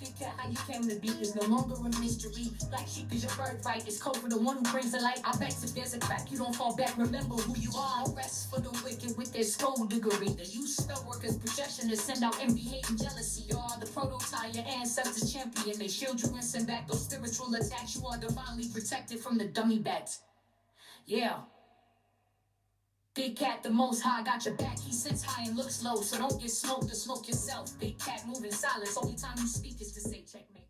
Big cat, how you came to be is no longer a mystery. Black sheep is your birthright. It's code for the one who brings the light. IBEX, if there's a crack, you don't fall back. Remember who you are. No rest for the wicked with their skullduggery. The use spell workers' projection to send out envy, hate, and jealousy. You are the prototype, your ancestors champion. They shield you and send back those spiritual attacks. You are divinely protected from the dummy bats. Yeah. Big cat, the most high, got your back. He sits high and looks low, so don't get smoked or smoke yourself. Big cat, moving silence. Only time you speak is to say checkmate.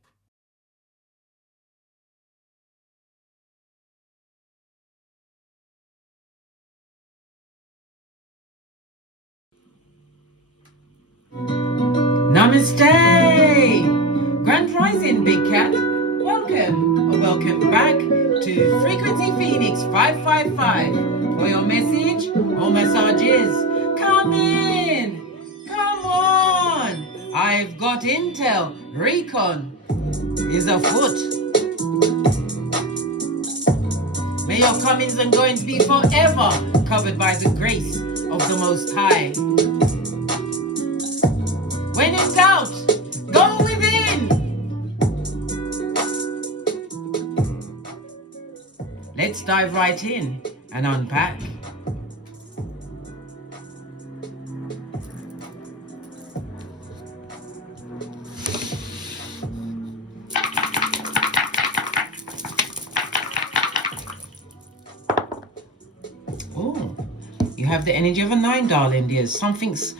Namaste! Grand Rising, Big Cat. Welcome, or welcome back to Frequency Phoenix 555. For your message or messages, come in! Come on! I've got intel. Recon is afoot. May your comings and goings be forever covered by the grace of the Most High. When in doubt, go within. Let's dive right in and unpack. Oh, you have the energy of a 9, darling dears. Something's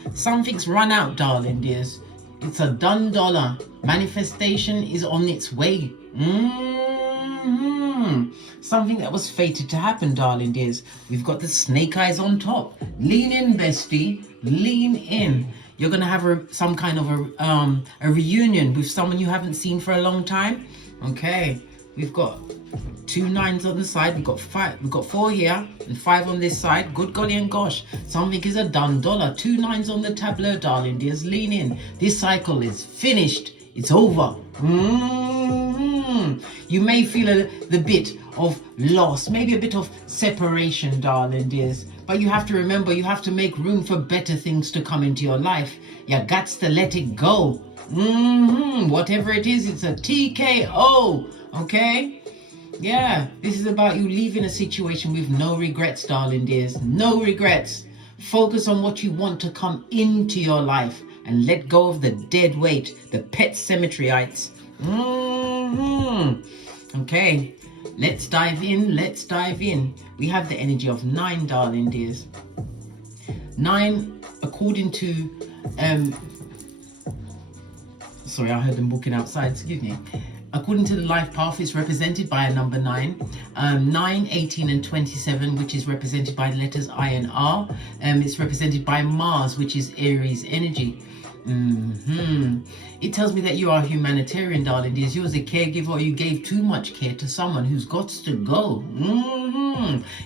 run out, darling dears. It's a done dollar. Manifestation is on its way. Something that was fated to happen, darling dears. We've got the snake eyes on top. Lean in, bestie. Lean in. You're gonna have some kind of a reunion with someone you haven't seen for a long time. Okay, we've got 2 9s on the side. We've got 5. We've got 4 here and 5 on this side. Good golly and gosh, something is a done dollar. 2 9s on the tableau, darling dears. Lean in. This cycle is finished. It's over. You may feel the bit of loss, maybe a bit of separation, darling dears. But you have to remember, you have to make room for better things to come into your life. You got to let it go. Whatever it is, it's a TKO. Okay? Yeah, this is about you leaving a situation with no regrets, darling dears. No regrets. Focus on what you want to come into your life and let go of the dead weight, the pet cemeteryites. Okay, let's dive in. Let's dive in. We have the energy of 9, darling dears. 9, according to sorry, I heard them walking outside, excuse me. According to the life path, it's represented by a number 9. 9, 18 and 27, which is represented by the letters I and R. It's represented by Mars, which is Aries energy. It tells me that you are a humanitarian, darling dears. You as a caregiver, or you gave too much care to someone who's got to go.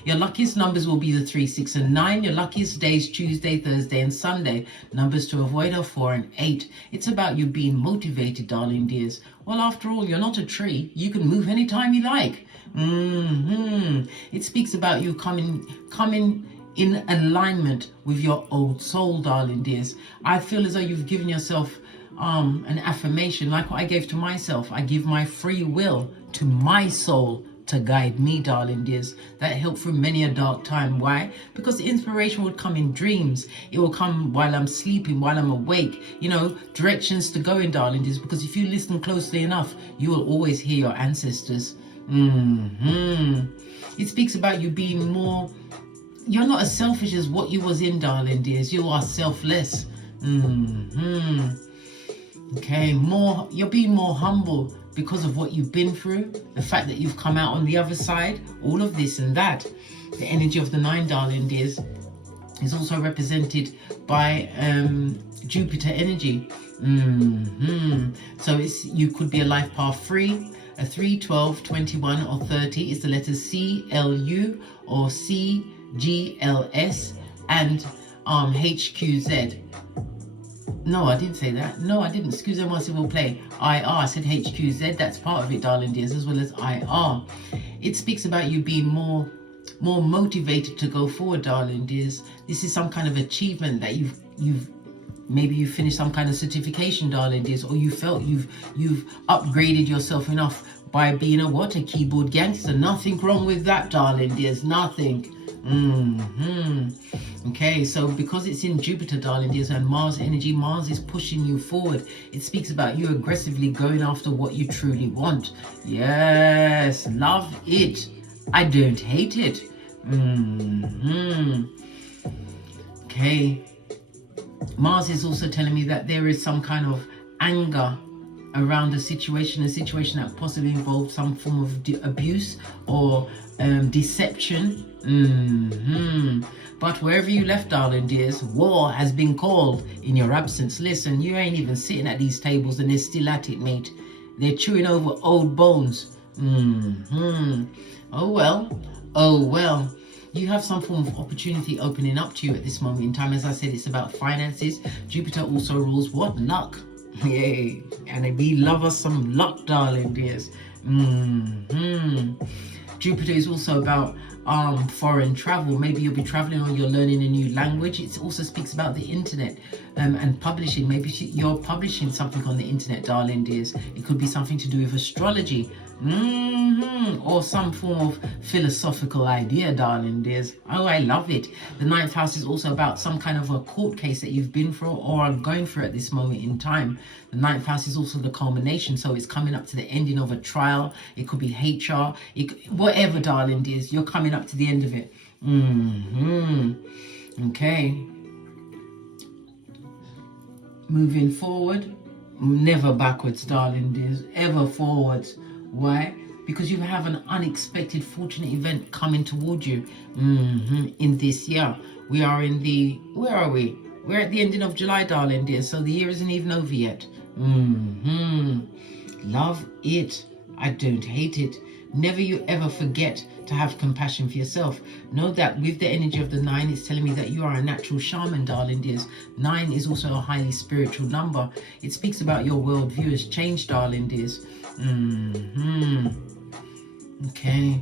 Your luckiest numbers will be the 3, 6 and 9. Your luckiest days, Tuesday, Thursday and Sunday. Numbers to avoid are 4 and 8. It's about you being motivated, darling dears. Well, after all, you're not a tree. You can move anytime you like. It speaks about you coming in alignment with your old soul, darling dears. I feel as though you've given yourself an affirmation, like what I gave to myself. I give my free will to my soul to guide me, darling dears. That helped through many a dark time. Why? Because the inspiration would come in dreams. It will come while I'm sleeping, while I'm awake. You know, directions to go in, darling dears. Because if you listen closely enough, you will always hear your ancestors. It speaks about you being more... You're not as selfish as what you was in, darling dears. You are selfless. Okay, you're being more humble because of what you've been through. The fact that you've come out on the other side. All of this and that. The energy of the 9, darling dears, is also represented by Jupiter energy. So you could be a life path 3. A 3, 12, 21 or 30 is the letters C, L, U or C, G, L, S and HQZ. No, I didn't say that. No, I didn't. Excuse me, it will play. IR. I said HQZ. That's part of it, darling dears, as well as IR. It speaks about you being more motivated to go forward, darling dears. This is some kind of achievement that you've Maybe you finished some kind of certification, darling dears, or you felt you've upgraded yourself enough by being a keyboard gangster. Nothing wrong with that, darling dears. Nothing. Okay, so because it's in Jupiter, darling dears, and Mars energy, Mars is pushing you forward. It speaks about you aggressively going after what you truly want. Yes, love it. I don't hate it. Okay. Mars is also telling me that there is some kind of anger around a situation that possibly involved some form of abuse or deception. But wherever you left, darling dears, war has been called in your absence. Listen, you ain't even sitting at these tables and they're still at it, mate. They're chewing over old bones. Oh well. You have some form of opportunity opening up to you at this moment in time. As I said, it's about finances. Jupiter also rules what? Luck. Yay. And we love us some luck, darling dears. Jupiter is also about foreign travel. Maybe you'll be traveling or you're learning a new language. It also speaks about the internet and publishing. Maybe you're publishing something on the internet, darling dears. It could be something to do with astrology. Or some form of philosophical idea, darling dears. Oh, I love it. The 9th house is also about some kind of a court case that you've been through or are going through at this moment in time. The 9th house is also the culmination, so it's coming up to the ending of a trial. It could be HR, whatever, darling dears. You're coming up to the end of it. Okay. Moving forward, never backwards, darling dears. Ever forwards. Why? Because you have an unexpected fortunate event coming toward you in this year. We are in the, where are we? We're at the ending of July, darling dear, so the year isn't even over yet. Love it. I don't hate it. Never you ever forget to have compassion for yourself. Know that with the energy of the 9, it's telling me that you are a natural shaman, darling dears. 9 is also a highly spiritual number. It speaks about your worldview has changed, darling dears. Okay.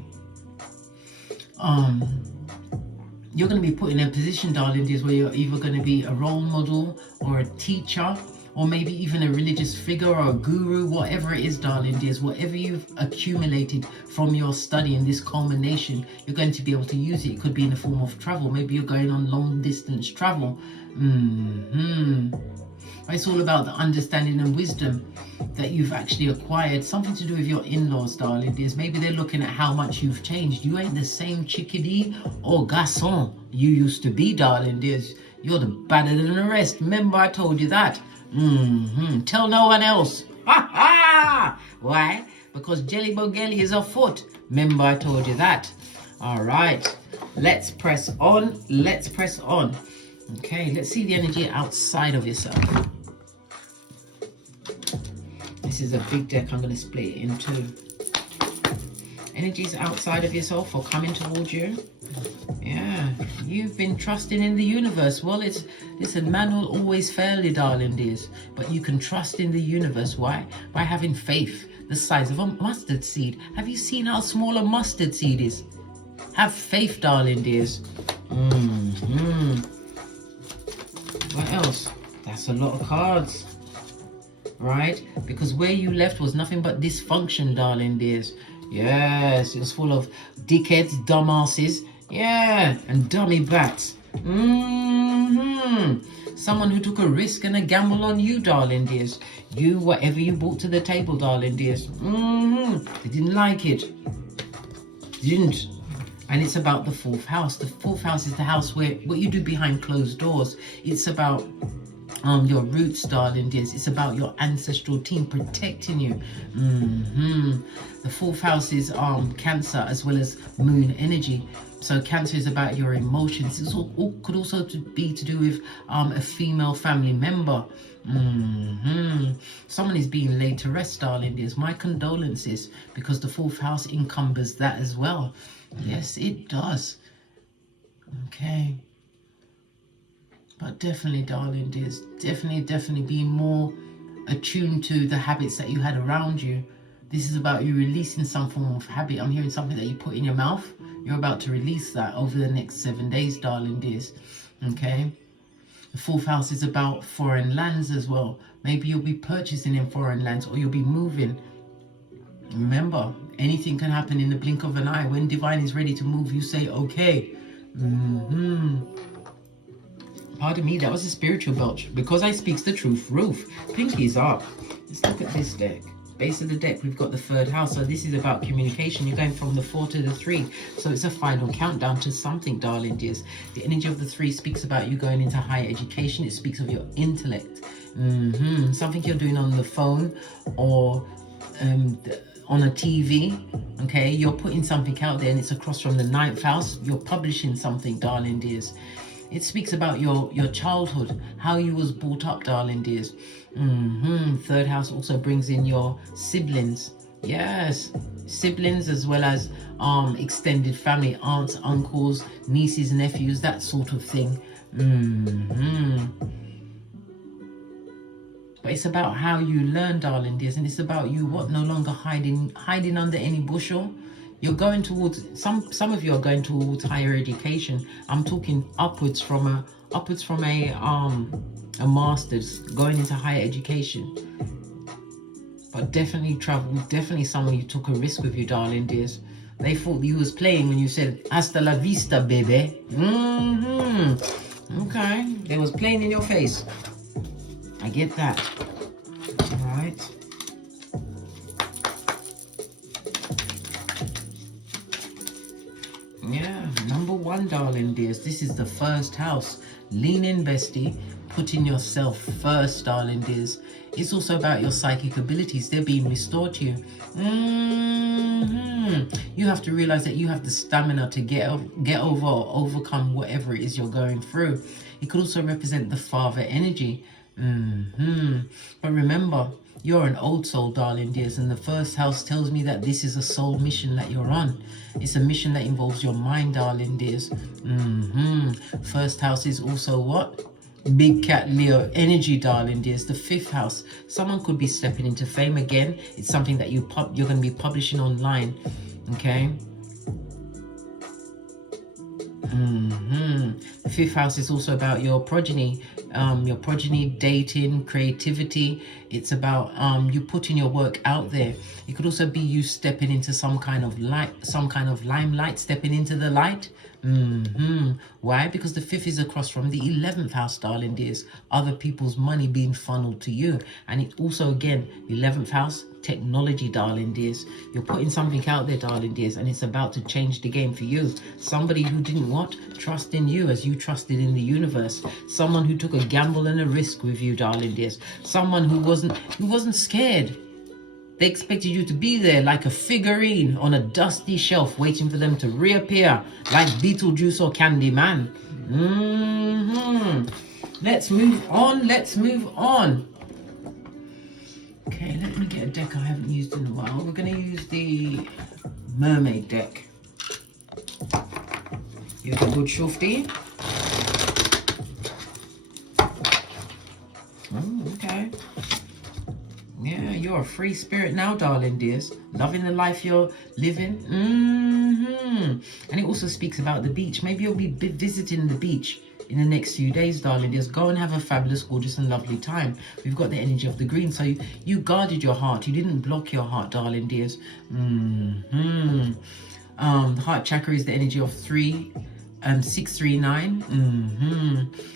You're going to be put in a position, darling dears, where you're either going to be a role model or a teacher, or maybe even a religious figure or a guru, whatever it is, darling dears. Whatever you've accumulated from your study in this culmination, you're going to be able to use it. It could be in the form of travel. Maybe you're going on long distance travel. It's all about the understanding and wisdom that you've actually acquired. Something to do with your in-laws, darling dears. Maybe they're looking at how much you've changed. You ain't the same chickadee or garçon you used to be, darling dears. You're the badder than the rest. Remember I told you that. Tell no one else. Ha ha! Why? Because Jelly Bogelli is afoot. Remember I told you that. All right. Let's press on. Let's press on. Okay, let's see the energy outside of yourself. This is a big deck. I'm going to split it in two. Energies outside of yourself or coming towards you. Yeah, you've been trusting in the universe. Well, listen, man will always fail you, darling dears. But you can trust in the universe. Why? By having faith the size of a mustard seed. Have you seen how small a mustard seed is? Have faith, darling dears. What else? That's a lot of cards, right? Because where you left was nothing but dysfunction, darling dears. Yes, it was full of dickheads, dumbasses, yeah, and dummy bats. Someone who took a risk and a gamble on you, darling dears. You, whatever you brought to the table, darling dears. They didn't like it. Didn't. And it's about the 4th house. The 4th house is the house where what you do behind closed doors. It's about your roots, darling dears. It's about your ancestral team protecting you. The 4th house is Cancer as well as moon energy. So Cancer is about your emotions. It could also be to do with a female family member. Someone is being laid to rest, darling dears. My condolences, because the 4th house encumbers that as well. Yes, it does. Okay. But definitely, darling dears, definitely be more attuned to the habits that you had around you. This is about you releasing some form of habit. I'm hearing something that you put in your mouth. You're about to release that over the next 7 days, darling dears. Okay. The 4th house is about foreign lands as well. Maybe you'll be purchasing in foreign lands, or you'll be moving. Remember, anything can happen in the blink of an eye. When divine is ready to move, you say, okay. Pardon me, that was a spiritual belch. Because I speaks the truth, roof. Pinky's up. Let's look at this deck. Base of the deck, we've got the 3rd house. So this is about communication. You're going from the 4 to the 3. So it's a final countdown to something, darling dears. The energy of the 3 speaks about you going into higher education. It speaks of your intellect. Something you're doing on the phone or on a TV. Okay, you're putting something out there and it's across from the 9th house. You're publishing something, darling dears. It speaks about your childhood, how you was brought up, darling dears. 3rd house also brings in your siblings. Yes, siblings as well as extended family, aunts, uncles, nieces, nephews, that sort of thing. But it's about how you learn, darling dears, and it's about you no longer hiding under any bushel. You're going towards some of you are going towards higher education. I'm talking upwards from a master's, going into higher education. But definitely travel, definitely someone you took a risk with, you darling dears. They thought you was playing when you said hasta la vista, baby. Okay, they was playing in your face. I get that. All right. Yeah, number 1, darling dears. This is the 1st house. Lean in, bestie. Putting yourself first, darling dears. It's also about your psychic abilities. They're being restored to you. You have to realize that you have the stamina to get over or overcome whatever it is you're going through. It could also represent the father energy. But remember, you're an old soul, darling dears, and the 1st house tells me that this is a soul mission that you're on. It's a mission that involves your mind, darling dears. 1st house is also what? Big cat Leo energy, darling dears. The 5th house, someone could be stepping into fame again. It's something that you're going to be publishing online. Okay. The 5th house is also about your progeny, dating, creativity. It's about you putting your work out there. It could also be you stepping into some kind of limelight, stepping into the light. Why? Because the 5th is across from the 11th house, darling dears. Other people's money being funneled to you. And it also, again, 11th house, technology, darling dears. You're putting something out there, darling dears, and it's about to change the game for you. Somebody who didn't what? Trust in you as you trusted in the universe. Someone who took a gamble and a risk with you, darling dears. Someone who wasn't scared. They expected you to be there like a figurine on a dusty shelf, waiting for them to reappear like Beetlejuice or Candyman. Let's move on. Okay, let me get a deck I haven't used in a while. We're going to use the Mermaid deck. Here's a good shufti. Okay. Yeah, you're a free spirit now, darling dears. Loving the life you're living. And it also speaks about the beach. Maybe you'll be visiting the beach in the next few days, darling dears. Go and have a fabulous, gorgeous and lovely time. We've got the energy of the green. So you guarded your heart. You didn't block your heart, darling dears. The heart chakra is the energy of 639.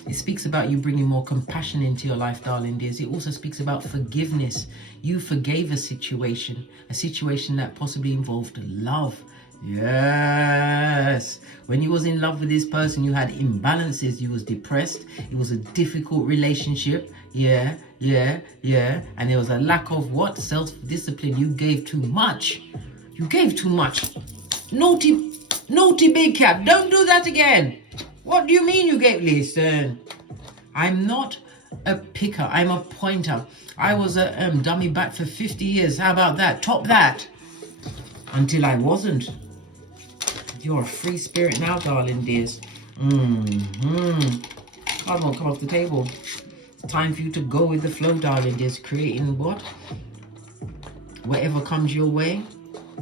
It speaks about you bringing more compassion into your life, darling dears. It also speaks about forgiveness. You forgave a situation that possibly involved love. Yes. When you was in love with this person, you had imbalances. You was depressed. It was a difficult relationship. Yeah. And there was a lack of what? Self-discipline. You gave too much. Naughty big cat, don't do that again. What do you mean you gave? Listen, I'm not a picker, I'm a pointer. I was a dummy back for 50 years. How about that? Top that. Until I wasn't. You're a free spirit now, darling dears. Card won't come off the table. It's time for you to go with the flow, darling dears. Creating what? Whatever comes your way.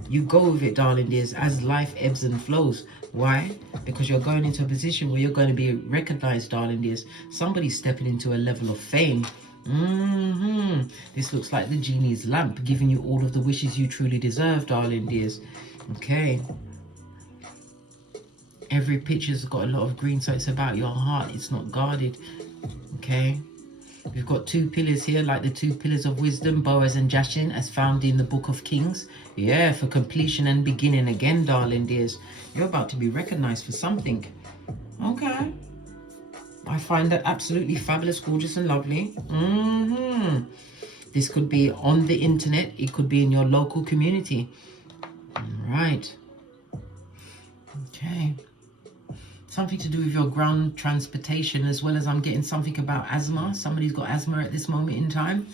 You go with it, darling dears, as life ebbs and flows. Why? Because you're going into a position where you're going to be recognized, darling dears. Somebody's stepping into a level of fame. This looks like the genie's lamp, giving you all of the wishes you truly deserve, darling dears. Okay. Every picture's got a lot of green, so it's about your heart. It's not guarded. Okay. We've got two pillars here, like the two pillars of wisdom, Boaz and Jashin, as found in the Book of Kings. Yeah, for completion and beginning again, darling dears. You're about to be recognized for something. Okay. I find that absolutely fabulous, gorgeous, and lovely. This could be on the internet. It could be in your local community. All right. Okay. Something to do with your ground transportation, as well as I'm getting something about asthma. Somebody's got asthma at this moment in time.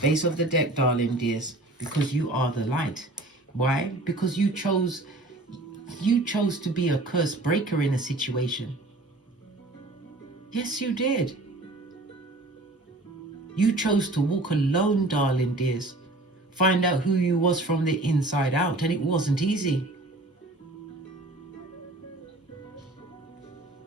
Base of the deck, darling dears, because you are the light. Why? Because you chose to be a curse breaker in a situation. Yes, you did. You chose to walk alone, darling dears. Find out who you was from the inside out, and it wasn't easy.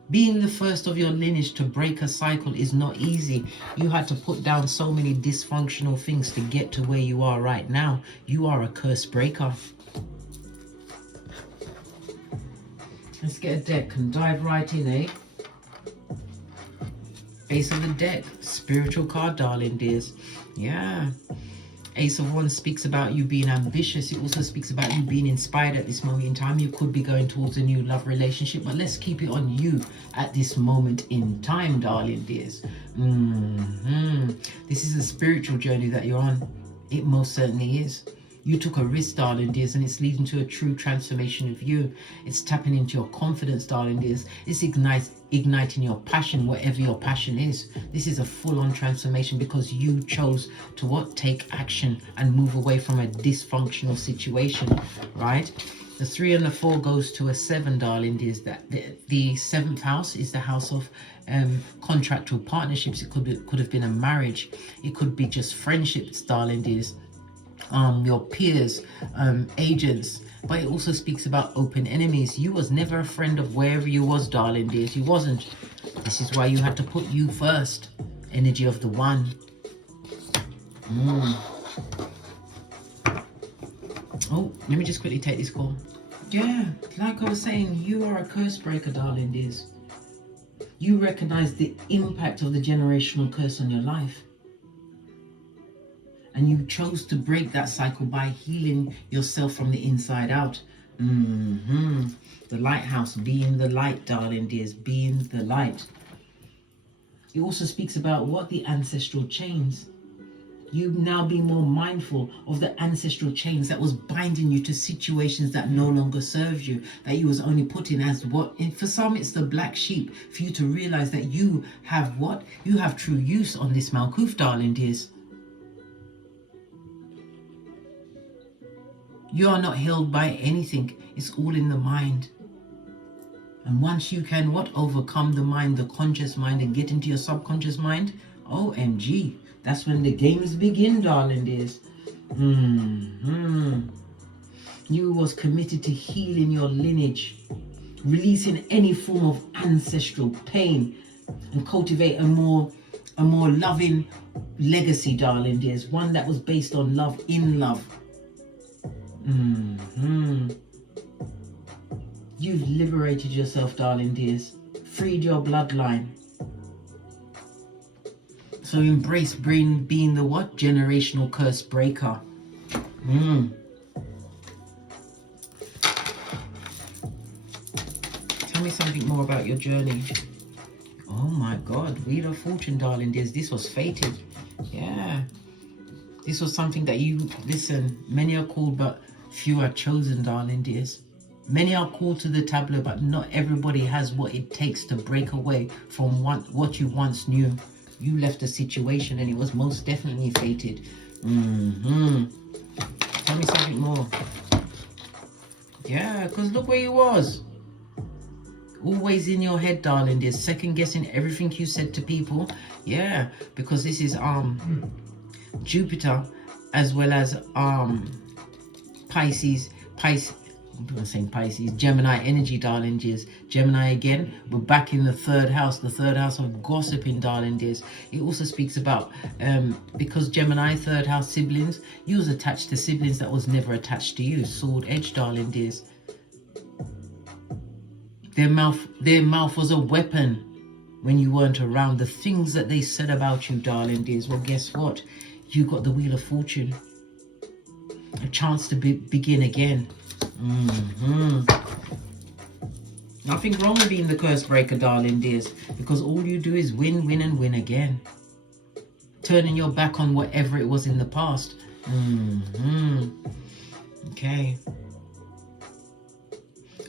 Being the first of your lineage to break a cycle is not easy. You had to put down so many dysfunctional things to get to where you are right now. You are a curse breaker. Let's get a deck and dive right in, eh? Base of the deck, spiritual card, darling dears. Yeah. Ace of Wands speaks about you being ambitious. It also speaks about you being inspired at this moment in time. You could be going towards a new love relationship, but let's keep it on you at this moment in time, darling dears. This is a spiritual journey that you're on. It most certainly is. You took a risk, darling dears, and it's leading to a true transformation of you. It's tapping into your confidence, darling dears. It's igniting your passion, whatever your passion is. This is a full-on transformation because you chose to what? Take action and move away from a dysfunctional situation, right? The 3 and the 4 goes to a 7, darling dears. That the 7th house is the house of contractual partnerships. It could have been a marriage. It could be just friendships, darling dears. Your peers, agents, but it also speaks about open enemies. You was never a friend of wherever you was, darling dears. You wasn't. This is why you had to put you first. Energy of the 1. Oh, let me just quickly take this call. Yeah, like I was saying, you are a curse breaker, darling dears. You recognize the impact of the generational curse on your life. And you chose to break that cycle by healing yourself from the inside out. The lighthouse, being the light, darling dears, being the light. It also speaks about what? The ancestral chains. You now be more mindful of the ancestral chains that was binding you to situations that no longer serve you, that you was only put in as what? And for some, it's the black sheep, for you to realize that you have what? You have true use on this Malkuth, darling dears. You are not held by anything. It's all in the mind. And once you can what? Overcome the mind, the conscious mind, and get into your subconscious mind, OMG. That's when the games begin, darling dears. You was committed to healing your lineage, releasing any form of ancestral pain, and cultivate a more loving legacy, darling dears. One that was based on love, in love. You've liberated yourself, darling dears. Freed your bloodline. So embrace being the what? Generational curse breaker. Tell me something more about your journey. Oh my God. Wheel of Fortune, darling dears. This was fated. Yeah. This was something that you, listen, many are called, but few are chosen, darling dears. Many are called to the tableau, but not everybody has what it takes to break away from what you once knew. You left a situation and it was most definitely fated. Tell me something more. Yeah, because look where you was. Always in your head, darling dears. Second guessing everything you said to people. Yeah, because this is Jupiter as well as Pisces, I'm saying Pisces, Gemini energy, darling dears. Gemini again, we're back in the third house of gossiping, darling dears. It also speaks about, because Gemini, third house siblings, you was attached to siblings that was never attached to you. Sword edge, darling dears. Their mouth was a weapon when you weren't around. The things that they said about you, darling dears, well, guess what? You got the Wheel of Fortune. A chance to begin again. Nothing wrong with being the curse breaker, darling dears, because all you do is win, win, and win again. Turning your back on whatever it was in the past. Okay.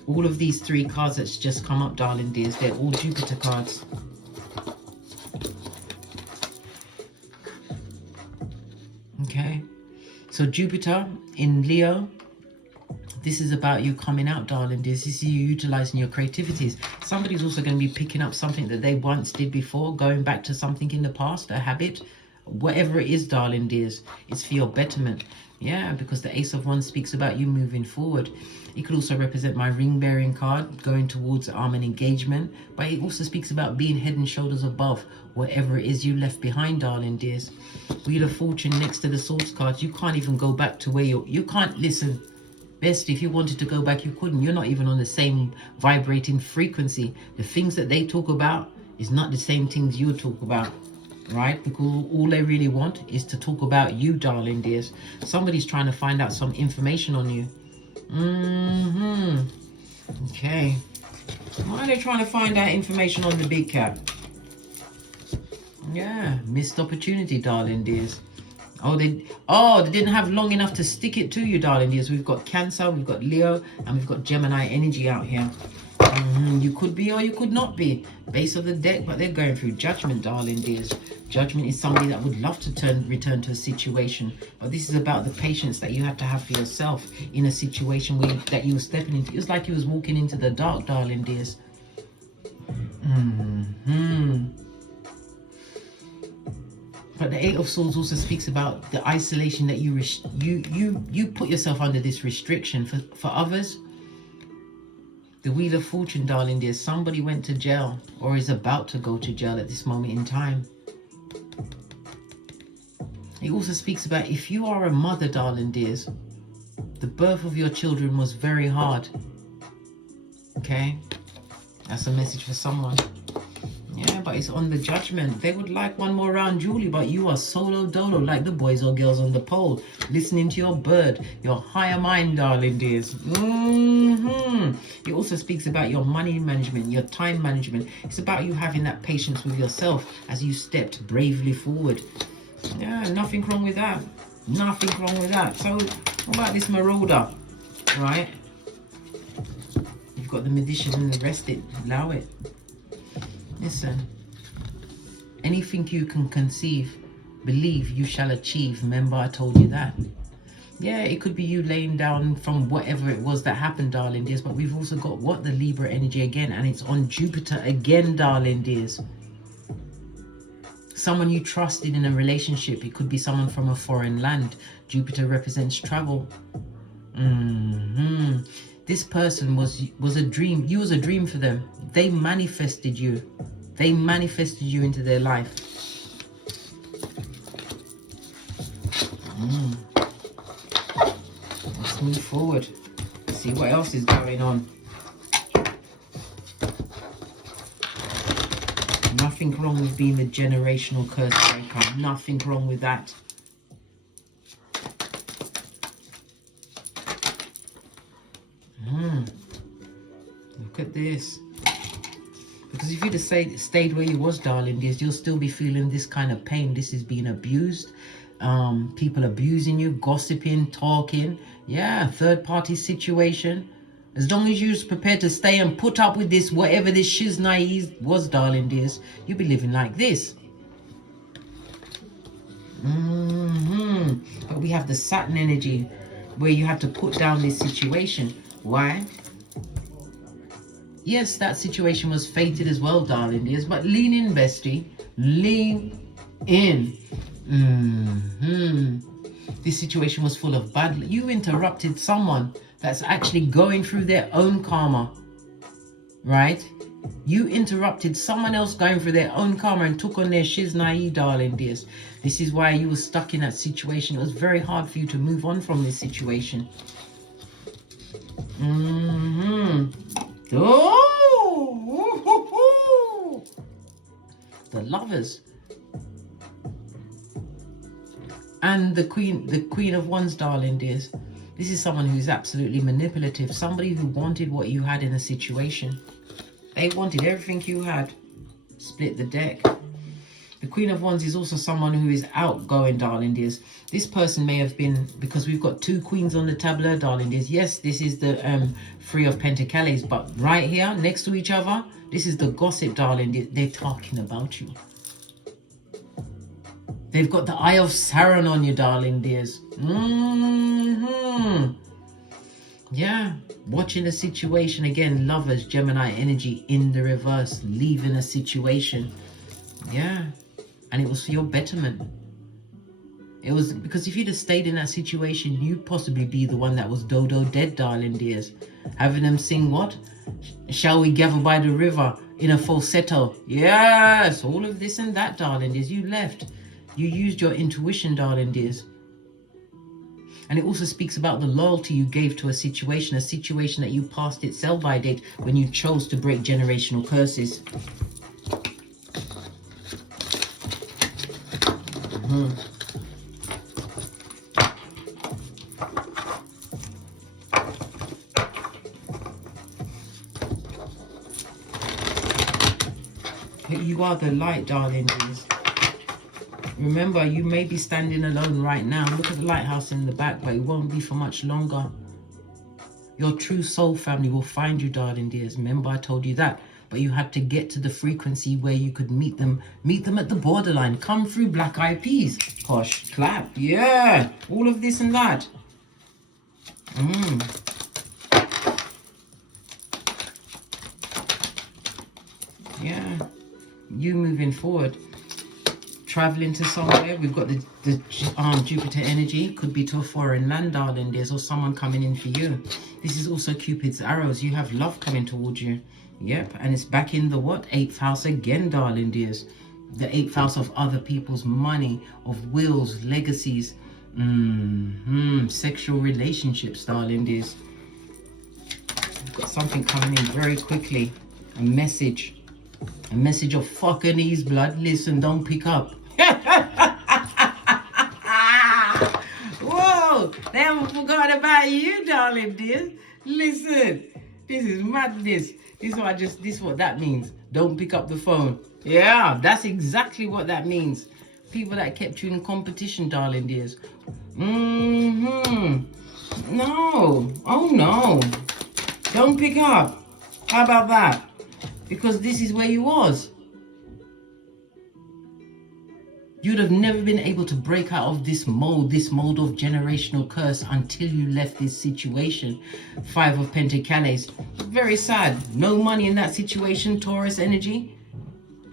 All of these 3 cards that's just come up, darling dears, they're all Jupiter cards. Okay. So Jupiter in Leo, this is about you coming out, darling dears. This is you utilizing your creativities. Somebody's also going to be picking up something that they once did before, going back to something in the past, a habit, whatever it is, darling dears. It's for your betterment. Yeah, because the Ace of Wands speaks about you moving forward. It could also represent my ring bearing card, going towards an engagement. But it also speaks about being head and shoulders above whatever it is you left behind, darling dears. Wheel of Fortune next to the Swords cards. You can't even go back to where you can't listen. Best, if you wanted to go back, you couldn't. You're not even on the same vibrating frequency. The things that they talk about is not the same things you talk about. Right? Because all they really want is to talk about you, darling dears. Somebody's trying to find out some information on you. Okay. Why are they trying to find out information on the big cat? Yeah, missed opportunity, darling dears. Oh, they didn't have long enough to stick it to you, darling dears. We've got Cancer, we've got Leo, and we've got Gemini energy out here. You could be or you could not be. Base of the deck, but they're going through judgment, darling dears. Judgment is somebody that would love to return to a situation. But this is about the patience that you have to have for yourself in a situation that you were stepping into. It was like you was walking into the dark, darling dears. But the 8 of Swords also speaks about the isolation that you put yourself under this restriction. For others, the Wheel of Fortune, darling dear, somebody went to jail or is about to go to jail at this moment in time. It also speaks about if you are a mother, darling dears, the birth of your children was very hard. Okay? That's a message for someone. Yeah, but it's on the judgment. They would like one more round, Julie, but you are solo dolo like the boys or girls on the pole, listening to your bird, your higher mind, darling dears. It also speaks about your money management, your time management. It's about you having that patience with yourself as you stepped bravely forward. Yeah, nothing wrong with that. Nothing wrong with that. So, what about this marauder, right? You've got the Magician and the rest. Allow it. Listen, anything you can conceive, believe you shall achieve. Remember, I told you that. Yeah, it could be you laying down from whatever it was that happened, darling dears. But we've also got what? The Libra energy again. And it's on Jupiter again, darling dears. Someone you trusted in a relationship. It could be someone from a foreign land. Jupiter represents travel. This person was a dream. You was a dream for them. They manifested you. They manifested you into their life. Let's move forward. See what else is going on. Nothing wrong with being the generational curse breaker. Nothing wrong with that. Look at this. Because if you'd have stayed where you was, darling dears, you'll still be feeling this kind of pain. This is being abused. People abusing you, gossiping, talking. Yeah, third party situation. As long as you're prepared to stay and put up with this, whatever this shiznai was, darling dears, you'll be living like this. But we have the Saturn energy where you have to put down this situation. Why? Yes, that situation was fated as well, darling dears, but lean in, bestie. Lean in. This situation was full of bad. You interrupted someone that's actually going through their own karma, right? You interrupted someone else going through their own karma and took on their shiznai, darling dears. This is why you were stuck in that situation. It was very hard for you to move on from this situation. Oh, the Lovers. And the Queen of Wands, darling dears. This is someone who's absolutely manipulative. Somebody who wanted what you had in a situation. They wanted everything you had. Split the deck. The Queen of Wands is also someone who is outgoing, darling dears. This person may have been, because we've got 2 queens on the tableau, darling dears. Yes, this is the 3 of Pentacles, but right here, next to each other, this is the gossip, darling dears. They're talking about you. They've got the Eye of Sauron on you, darling dears. Yeah, watching a situation again. Lovers, Gemini energy in the reverse, leaving a situation. Yeah, and it was for your betterment. It was because if you'd have stayed in that situation, you'd possibly be the one that was dodo dead, darling dears. Having them sing what? Shall we gather by the river in a falsetto? Yes, all of this and that, darling dears. You left. You used your intuition, darling dears. And it also speaks about the loyalty you gave to a situation that you passed its sell-by date when you chose to break generational curses. You are the light, darling dears. Remember, you may be standing alone right now. Look at the lighthouse in the back, but it won't be for much longer. Your true soul family will find you, darling dears. Remember, I told you that. But you had to get to the frequency where you could meet them at the borderline. Come through, Black Eyed Peas. Posh, clap, yeah. All of this and that. Yeah. You moving forward. Traveling to somewhere. We've got the Jupiter energy. Could be to a foreign land, darling dears, or someone coming in for you. This is also Cupid's arrows. You have love coming towards you. Yep, and it's back in the what? 8th house again, darling dears. The 8th house of other people's money, of wills, legacies, sexual relationships, darling dears. We've got something coming in very quickly. A message of fucking ease, blood. Listen, don't pick up. Whoa, they haven't forgot about you, darling dear. Listen, this is madness. This is what that means. Don't pick up the phone. Yeah, that's exactly what that means. People that kept you in competition, darling dears. No. Oh no. Don't pick up. How about that? Because this is where you was. You'd have never been able to break out of this mold of generational curse until you left this situation. 5 of Pentacles. Very sad. No money in that situation, Taurus energy.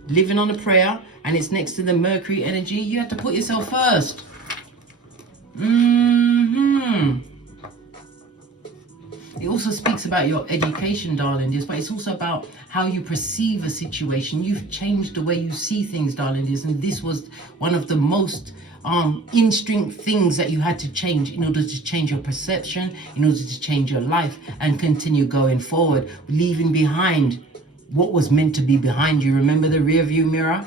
Living on a prayer, and it's next to the Mercury energy. You have to put yourself first. It also speaks about your education, darling dears, but it's also about how you perceive a situation. You've changed the way you see things, darling dears, and this was one of the most instinct things that you had to change in order to change your perception, in order to change your life and continue going forward, leaving behind what was meant to be behind you. Remember the rear view mirror?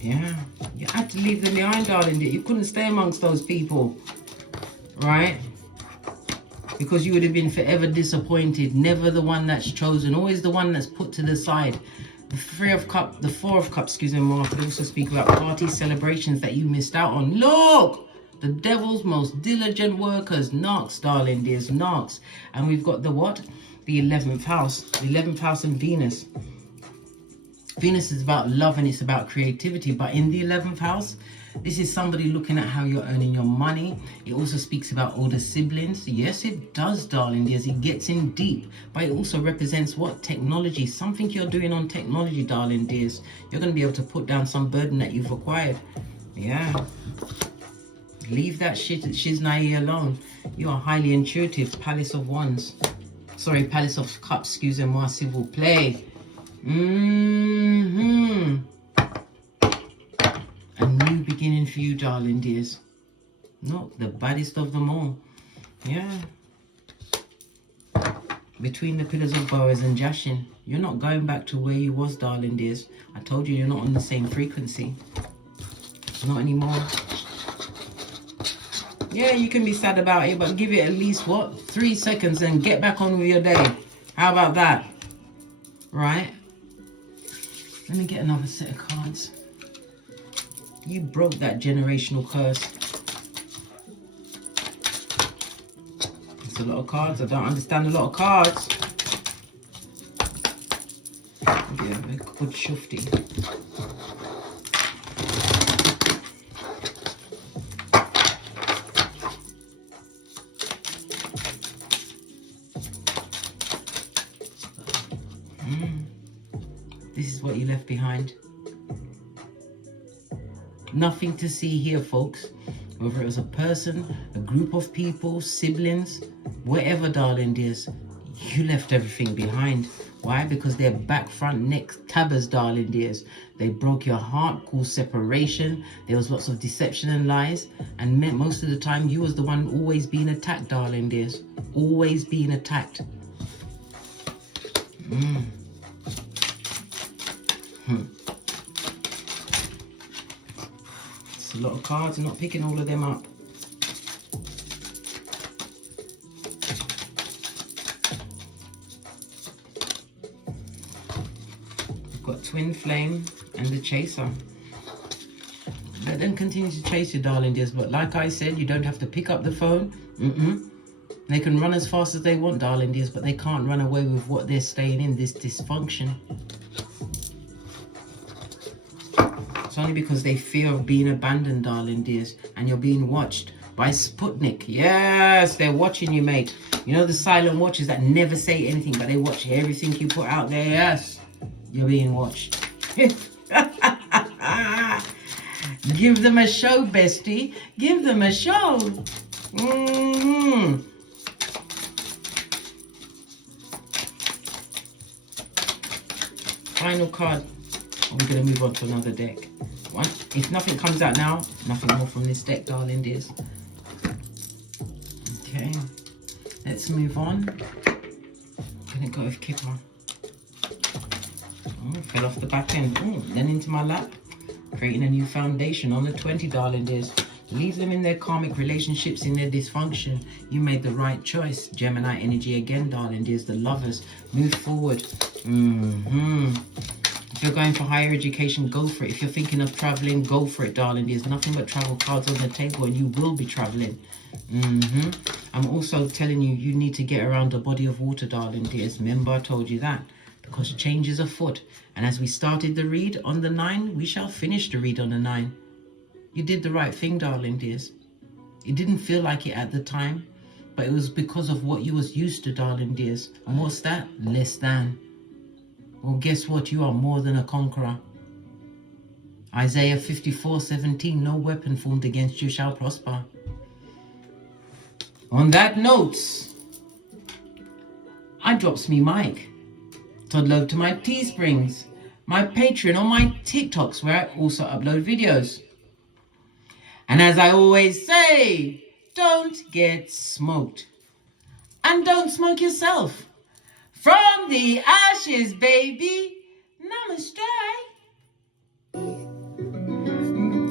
Yeah, you had to leave them behind, darling. You couldn't stay amongst those people, right? Because you would have been forever disappointed. Never the one that's chosen, always the one that's put to the side. The 4 of Cups, excuse me, more. I could also speak about parties, celebrations that you missed out on. Look! The devil's most diligent workers, knocks, darling dears, knocks. And we've got the what? The 11th house. The 11th house and Venus. Venus is about love and it's about creativity. But in the 11th house, this is somebody looking at how you're earning your money. It also speaks about older siblings. Yes, it does, darling dears. It gets in deep. But it also represents what? Technology. Something you're doing on technology, darling dears. You're going to be able to put down some burden that you've acquired. Yeah. Leave that shiznai alone. You are highly intuitive. Palace of Wands. Sorry, Palace of Cups. Excusez-moi, s'il vous plaît. A new beginning for you, darling dears. Not the baddest of them all. Yeah. Between the pillars of Boaz and Jashin. You're not going back to where you was, darling dears. I told you you're not on the same frequency. Not anymore. Yeah, you can be sad about it, but give it at least, what? 3 seconds and get back on with your day. How about that? Right? Let me get another set of cards. You broke that generational curse. It's a lot of cards. I don't understand a lot of cards. Yeah, a good shufti. This is what you left behind. Nothing to see here, folks. Whether it was a person, a group of people, siblings, whatever, darling dears, you left everything behind. Why? Because they're back, front, neck tabbers, darling dears. They broke your heart, caused separation. There was lots of deception and lies. And most of the time, you was the one always being attacked, darling dears. Always being attacked. It's a lot of cards. I'm not picking all of them up. We've got Twin Flame and the Chaser. Let them continue to chase you, darling dears. But like I said, you don't have to pick up the phone. They can run as fast as they want, darling dears, but they can't run away with what they're staying in, this dysfunction. It's only because they fear of being abandoned, darling dears, and you're being watched by Sputnik. Yes, they're watching you, mate. You know the silent watchers that never say anything, but they watch everything you put out there. Yes, you're being watched. Give them a show, bestie. Give them a show. Final card. We're going to move on to another deck. What? If nothing comes out now, nothing more from this deck, darling dears. Okay. Let's move on. I'm going to go with Kipper. Oh, fell off the back end. Oh, then into my lap. Creating a new foundation on the 20, darling dears. Leave them in their karmic relationships, in their dysfunction. You made the right choice. Gemini energy again, darling dears. The lovers. Move forward. If you're going for higher education, go for it. If you're thinking of traveling, go for it, darling. There's nothing but travel cards on the table and you will be traveling. I'm also telling you, you need to get around a body of water, darling dears. Remember, I told you that. Because change is afoot. And as we started the read on the 9, we shall finish the read on the 9. You did the right thing, darling dears. It didn't feel like it at the time. But it was because of what you was used to, darling dears. And what's that? Less than. Well, guess what? You are more than a conqueror. Isaiah 54:17, no weapon formed against you shall prosper. On that note, I drops me mic. Todd love to my Teesprings, my Patreon, or my TikToks, where I also upload videos. And as I always say, don't get smoked. And don't smoke yourself. From the ashes, baby. Namaste.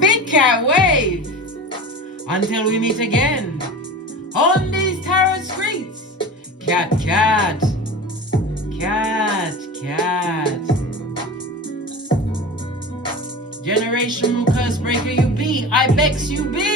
Big cat wave. Until we meet again on these tarot streets. Cat, cat. Cat, cat. Generational curse breaker you be. IBEX you be.